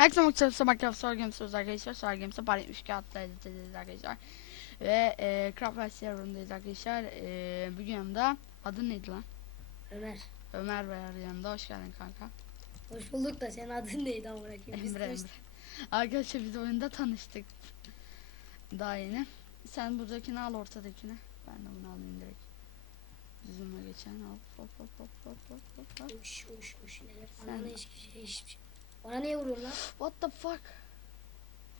Herkese sabah yap Solar Games'e arkadaşlar. Solar Games'e par etmiş kağıtla editeceğiz arkadaşlar. Ve e, Craft serverındayız arkadaşlar. E, bugün yanımda adı neydi lan? Ömer. Ömer var yanımda. Hoş geldin kanka. Hoş bulduk da senin adın neydi bırakayım. Biz Emre Emre. Arkadaşlar biz oyunda tanıştık. Daha yeni. Sen buradakini al ortadakini. Ben de bunu alayım direkt. Düzüme geçen al. Hop hop hop hop hop hop hop. Uş uş uş neler. Sen- Bana hiçbir şey hiçbir şey. Bana niye vuruyorsun lan? What the fuck?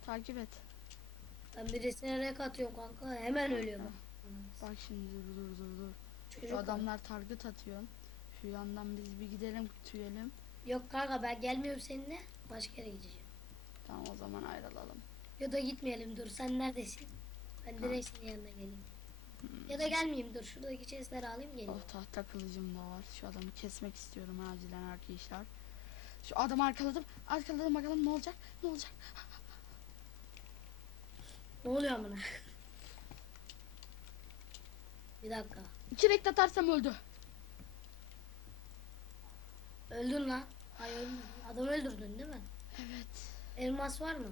Takip et. Ben birisine rek atıyorum kanka. Hemen ölüyor bak. Bak şimdi dur dur dur dur. Çocuk Şu adamlar target atıyor. Şu yandan biz bir gidelim tüyelim. Yok kanka ben gelmiyorum seninle. Başka yere gideceğim. Tamam o zaman ayrılalım. Ya da gitmeyelim dur. Sen neredesin? Ben direkt senin yanına geleyim. Ya da gelmeyeyim dur. Şuradaki chestleri alayım geleyim. Oh tahta kılıcım da var. Şu adamı kesmek istiyorum acilen arkadaşlar. Şu adamı arkaladım. Arkaladım bakalım ne olacak? Ne olacak? Ne oluyor amına? Bir dakika. İki renk atarsam öldü. Öldün lan. Hayır ölmedin. Adamı öldürdün değil mi? Evet. Elmas var mı?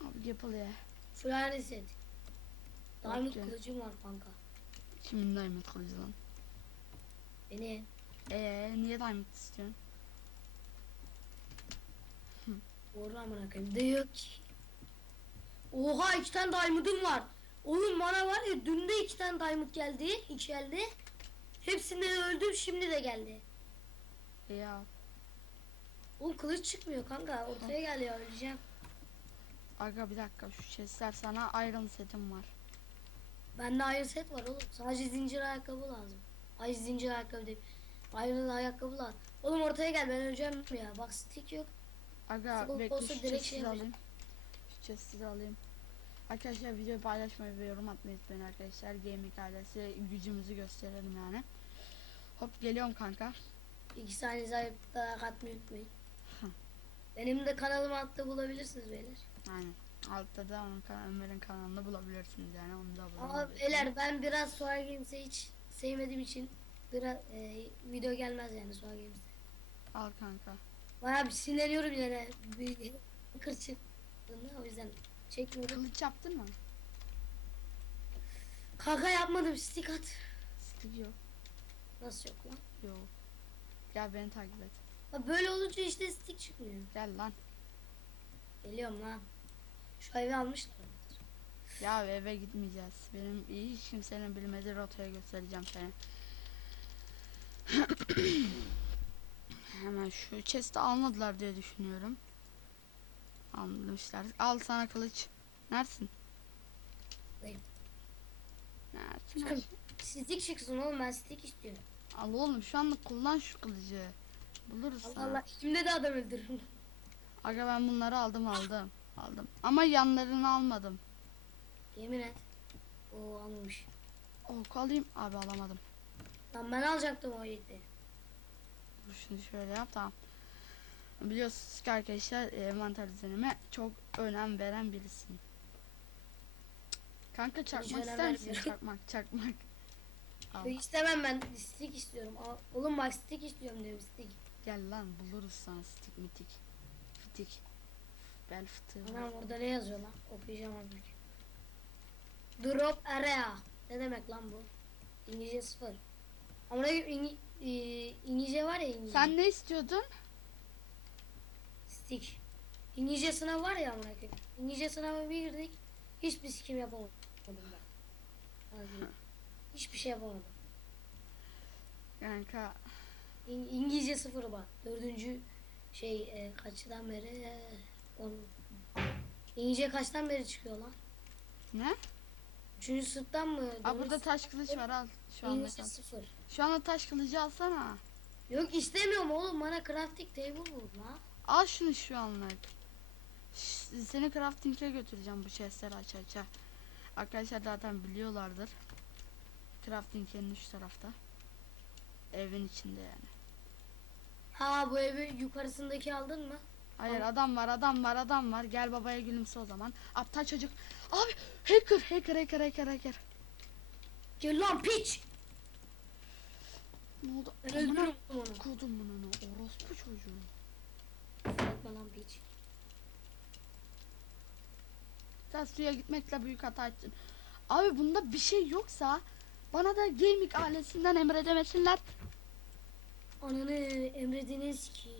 Abi yapılıyor. Full set. Diamond Okey. kılıcım var kanka. Kimin diamond kılıcı lan? Beni Eee niye diamond istiyorsun? Doğru amına koyayım. De yok ki. Oha iki tane diamond'ım var. Oğlum bana var ya dün de iki tane diamond geldi. iki geldi. Hepsinde öldüm şimdi de geldi. Ya. Oğlum kılıç çıkmıyor kanka. Ortaya gel ya öleceğim. Aga bir dakika şu chestler sana iron setim var. Bende iron set var oğlum. Sadece zincir ayakkabı lazım. Ay zincir ayakkabı değil. Iron ayakkabı lazım. Oğlum ortaya gel ben öleceğim ya. Bak stick yok. Aga bekle olsa şu direkt şey yapacağım. alayım. De alayım. Arkadaşlar videoyu paylaşmayı ve yorum atmayı unutmayın arkadaşlar. Gaming ailesi gücümüzü gösterelim yani. Hop geliyorum kanka. İki saniye zayıflığa katmayı unutmayın. Hı. Benim de kanalımı altta bulabilirsiniz beyler. Aynen. Altta da onun kan- Ömer'in kanalını bulabilirsiniz yani onu da Ama bulabilirsiniz. beyler ben biraz Solar Games'i hiç sevmediğim için biraz e, video gelmez yani Solar Games'te. Al kanka. Bayağı bir sinirleniyorum. Bir kır çıktığında o yüzden çekmiyorum. Kılıç yaptın mı? Kaka yapmadım stick at. Stick yok. Nasıl yok lan? Yok. Gel beni takip et. Ha, böyle olunca işte stick çıkmıyor. Gel lan. Geliyorum lan. Şu evi almışlar. Ya eve gitmeyeceğiz. Benim iyi kimsenin bilmediği rotaya göstereceğim seni. Hemen şu chest'i almadılar diye düşünüyorum. Almışlar. Al sana kılıç. Neresin? Buradayım. Neresin? Çıkın. Stick çıksın oğlum ben stick istiyorum. Al oğlum şu anlık kullan şu kılıcı. Buluruz Allah sana. Allah şimdi de adam öldürürüm. Aga ben bunları aldım aldım. Aldım. Ama yanlarını almadım. Yemin et. Oo almamış. Ok alayım. Abi alamadım. Lan ben alacaktım o yetleri. Dur şimdi şöyle yap tamam. Biliyorsunuz ki arkadaşlar e, envanter düzenime çok önem veren birisiyim. Kanka çakmak önem ister misin? Çakmak çakmak. Al. İstemem ben stick istiyorum. Al- Oğlum bak stick istiyorum diyorum stick. Gel lan buluruz sana stik mitik. Fitik. Bel fıtığı. Anam orada ne yazıyor lan? Okuyacağım abi. Drop area. Ne demek lan bu? İngilizce sıfır. Ama İngi, e, İngilizce var ya İngilizce. Sen ne istiyordun? Stick. İngilizce sınav var ya amına koyayım. İngilizce sınavı bir girdik. Hiçbir sikim yapamadım ben. Hiçbir şey yapamadım. Kanka İng- İngilizce sıfır bak. Dördüncü şey e, kaçtan beri e, on. İngilizce kaçtan beri çıkıyor lan? ne? Üçüncü sınıftan mı? Aa burada taş kılıç var al. Şu anda İngilizce kal. sıfır. Şu anda taş kılıcı alsana. Yok istemiyorum oğlum bana crafting table bul lan. Al şunu şu anlık. Ş- Seni crafting'e götüreceğim bu chestleri aç aça. Arkadaşlar zaten biliyorlardır. Crafting'in üst tarafta. Evin içinde yani. Ha bu evi yukarısındaki aldın mı? Hayır adam var adam var adam var. Gel babaya gülümse o zaman. Aptal çocuk. Abi hacker hacker hacker hacker hacker. Gel lan piç. Ne oldu? Öldürürüm onu. Kudum bunu. Orospu çocuğu. Yapma lan piç. Sen suya gitmekle büyük hata ettin. Abi bunda bir şey yoksa bana da gaming ailesinden emredemesinler. Ananı emrediniz ki.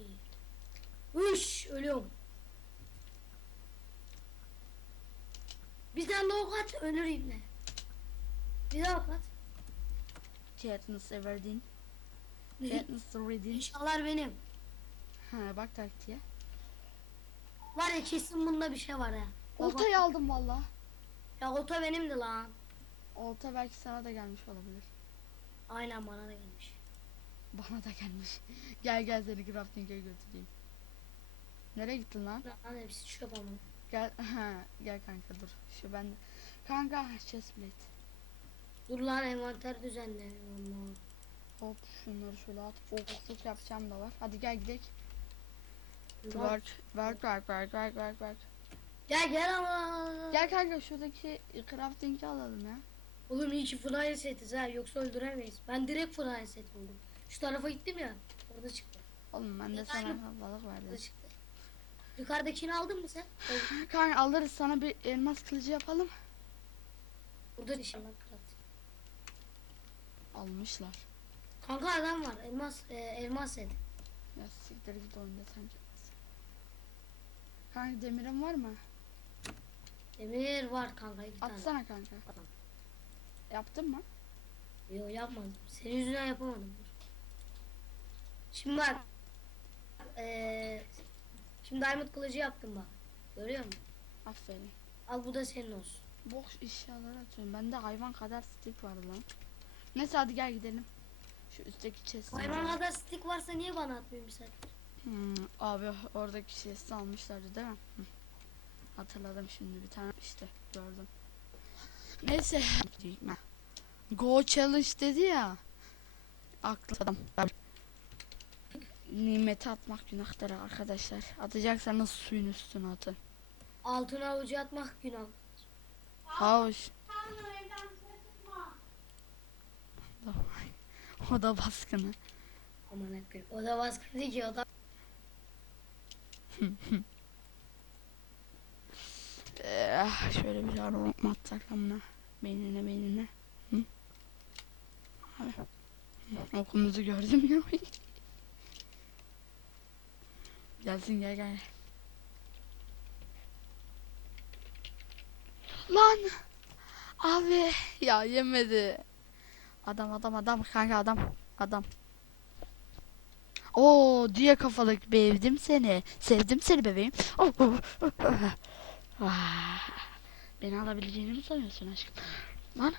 Uş ölüyorum. Bir tane daha ok at ölür ibne. Bir daha ok at. Katniss Everdeen. Katniss Everdeen. İnşallah benim. Ha bak taktiğe. Var ya kesin bunda bir şey var ya. Oltayı aldım valla. Ya ota benimdi lan. Olta belki sana da gelmiş olabilir. Aynen bana da gelmiş. Bana da gelmiş. gel gel seni crafting'e götüreyim. Nereye gittin lan? Lan hepsi çöp ama. Gel ha gel kanka dur. Şu ben Kanka chestplate. Dur lan envanter düzenle. Allah. Hop şunları şöyle at. Fokusluk yapacağım da var. Hadi gel gidelim. Work, work, work, work, work, work, work. Gel gel ama. Gel kanka şuradaki crafting'i alalım ya. Oğlum iyi ki fly setiz ha yoksa öldüremeyiz. Ben direkt fly set buldum. Şu tarafa gittim ya. Orada çıktı. Oğlum ben de Aynen. sana balık Orada verdim. çıktı. Yukarıdakini aldın mı sen? Kanka alırız sana bir elmas kılıcı yapalım. Burada inşallah kral. Almışlar. Kanka adam var. Elmas e, elmas set. Ya siktir git oyunda sanki. Kanka demirin var mı? Demir var kanka iki tane. Atsana kanka. Tamam. Yaptın mı? Yok yapmadım. Senin yüzünden yapamadım. Şimdi bak. E, şimdi diamond kılıcı yaptım bak. Görüyor musun? Aferin. Al bu da senin olsun. Boş eşyalar atıyorum. Bende hayvan kadar stick var lan. Neyse hadi gel gidelim. Şu üstteki chest'i. Hayvan kadar stick varsa niye bana atmıyorsun sen? Hmm, abi oradaki chest'i almışlardı değil mi? Hı. Hatırladım şimdi bir tane işte gördüm. Neyse. Go challenge dedi ya. Akladım. Nimeti atmak günahtır arkadaşlar. Atacaksanız suyun üstüne atın. Altına avucu atmak günah. Hoş. O da baskını. Aman akıllı. O da baskın değil ki o da. Eh, şöyle bir ara lokma atsak buna. Beynine beynine. Hı? Abi. Okumuzu gördüm ya. Gelsin gel gel. Lan. Abi ya yemedi. Adam adam adam kanka adam adam. Oo diye kafalık sevdim seni. Sevdim seni bebeğim. Oh, oh, oh, oh. Ah, Beni alabileceğini mi sanıyorsun aşkım? Lan.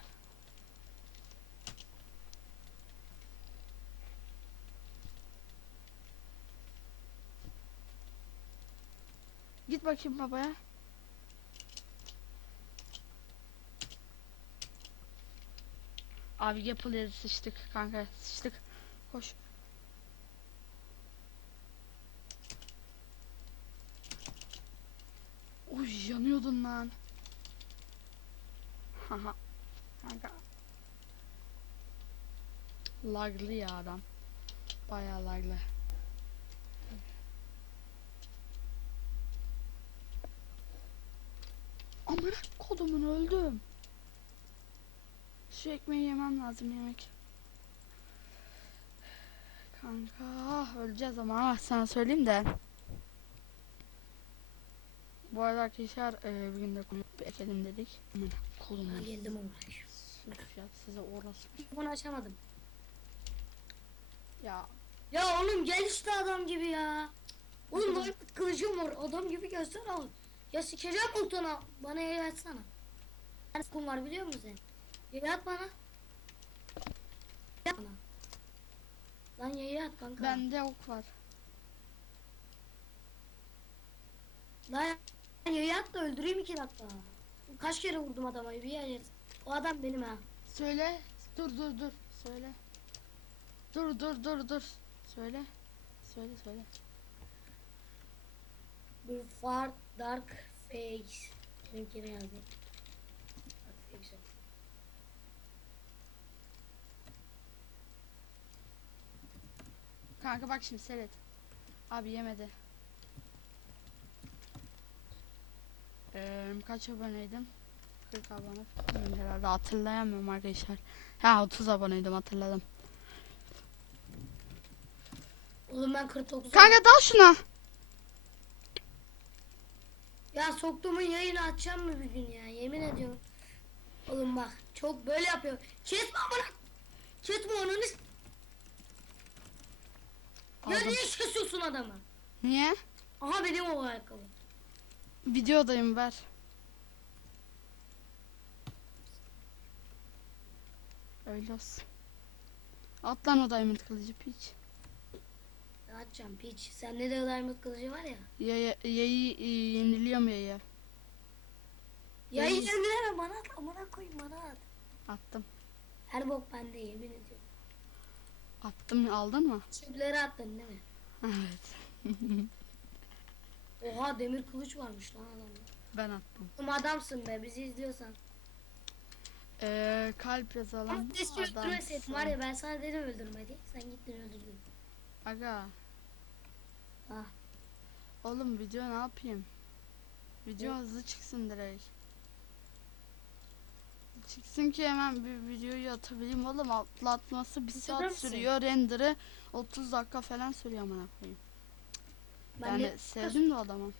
Git bakayım babaya. Abi yapılıyor sıçtık kanka sıçtık. Koş. Uy yanıyordun lan. Haha. Kanka. Laglı ya adam. Bayağı laglı. Amına kodumun öldüm. Şu ekmeği yemem lazım yemek. Kanka öleceğiz ama ah, sana söyleyeyim de. Bu arada arkadaşlar e, bir günde konu ekelim dedik. Aman Ha, kolumu. geldim ama. Ya size orası. Bunu açamadım. Ya Ya oğlum gel işte adam gibi ya. Oğlum kılıcım var adam gibi göster al. Ya sikeceğim koltuğuna. Bana yayı açsana. Ben kum var biliyor musun sen? Yayı at bana. Yayı at bana. Lan yayı at kanka. bende ok var. Lan yayı at da öldüreyim iki dakika. Kaç kere vurdum adama bir yer. O adam benim ha. Söyle. Dur dur dur. Söyle. Dur dur dur dur. Söyle. Söyle söyle. Bir far dark face. Benimkine yazayım. Dark face. Kanka bak şimdi seyret. Abi yemedi. Ee, kaç aboneydim? 40 abone falan herhalde hatırlayamıyorum arkadaşlar. Ha 30 aboneydim hatırladım. Oğlum ben 49. Kanka dal şuna. Ya soktuğumun yayını açacağım mı bir gün ya? Yemin ediyorum. Oğlum bak çok böyle yapıyor. Kesme amına. Kesme onu. Ya Aldım. niye kesiyorsun adamı? Niye? Aha benim o ayakkabı. Videodayım ver. Öyle olsun. At lan o diamond kılıcı piç. Ne açacağım piç. Sende de diamond kılıcı var ya. Yayı, yayı e, yeniliyorum yayı. Ya Reis. yiyemlere bana at. Amına koyayım bana at. Attım. Her bok bende yemin ediyorum. Attım aldın mı? Çöpleri attın değil mi? Evet. Oha demir kılıç varmış lan adamda. ben attım. Oğlum adamsın be bizi izliyorsan. Ee, kalp yazalım. Ben keşke öldürmeseydim var ya ben sana dedim öldürme diye. Sen gittin öldürdün. Aga. Ah. Oğlum video ne yapayım? Video hızlı çıksın direkt. Çıksın ki hemen bir videoyu atabileyim oğlum atlatması bir saat misin? sürüyor render'ı 30 dakika falan sürüyor amına koyayım. Ben Yani de... sevdim de o adamı.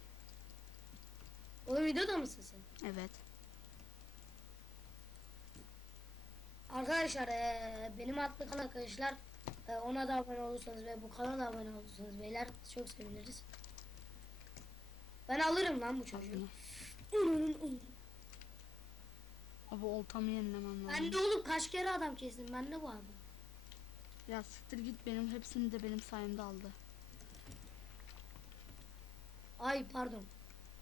O videoda mısın sen? Evet. Arkadaşlar eee, benim adlı kanal arkadaşlar ona da abone olursanız ve bu kanala abone olursanız beyler çok seviniriz. Ben alırım lan bu çocuğu. Abi oltamı yenilemem lazım. Ben de oğlum kaç kere adam kestim ben de bu abi. Ya siktir git benim hepsini de benim sayemde aldı. Ay pardon.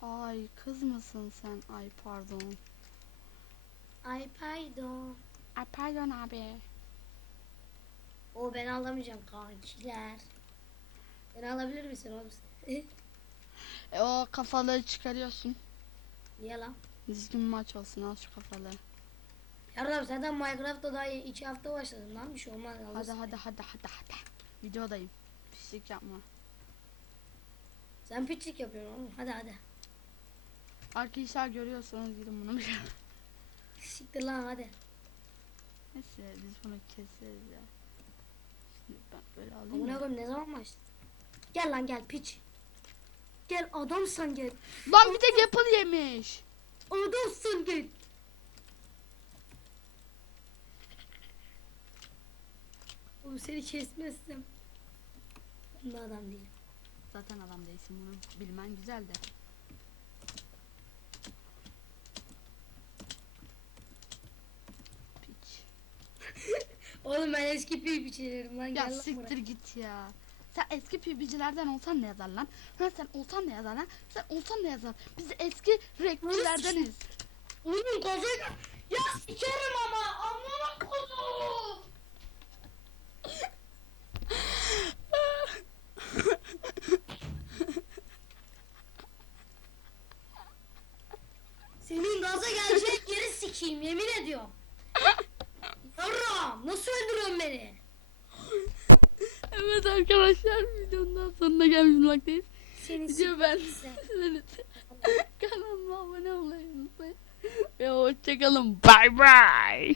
Ay kız mısın sen? Ay pardon. Ay pardon. Ay pardon abi. O ben alamayacağım kankiler. Ben alabilir misin oğlum sen? E, o kafaları çıkarıyorsun. Niye lan? Düzgün maç olsun al şu kafaları. Yardım zaten Minecraft'ta daha iki hafta başladım lan bir şey olmaz. Hadi alırsın. hadi hadi hadi hadi. Videodayım. Pislik yapma. Sen piçlik yapıyorsun oğlum hadi hadi. Arkadaşlar görüyorsanız gidin bunu bir Siktir lan hadi. Neyse biz bunu keseriz ya. Ben böyle alayım. Amına mı? koyayım ne zaman başladın? Gel lan gel piç. Gel adamsan gel. Lan bir tek Apple yemiş. Adamsın gel. Oğlum seni kesmezsem. Ben de adam değilim. Zaten adam değilsin bunu bilmen güzel de. Piç. Oğlum ben eski piy biçilerim lan Ya gel lan siktir buraya. git ya. Sen eski PB'cilerden olsan ne yazar lan? Ha sen olsan ne yazar lan? Sen olsan ne yazar? Biz eski rapçilerdeniz. Oğlum gel. Ya sikerim ama amına kodum. Senin gaza geleceğin yeri sikeyim yemin ediyorum. Yarram nasıl öldürüyorsun beni? evet arkadaşlar videonun sonuna gelmiş bulmaktayız. Video ben kanalıma abone olmayı unutmayın. Ve hoşçakalın. Bye bye.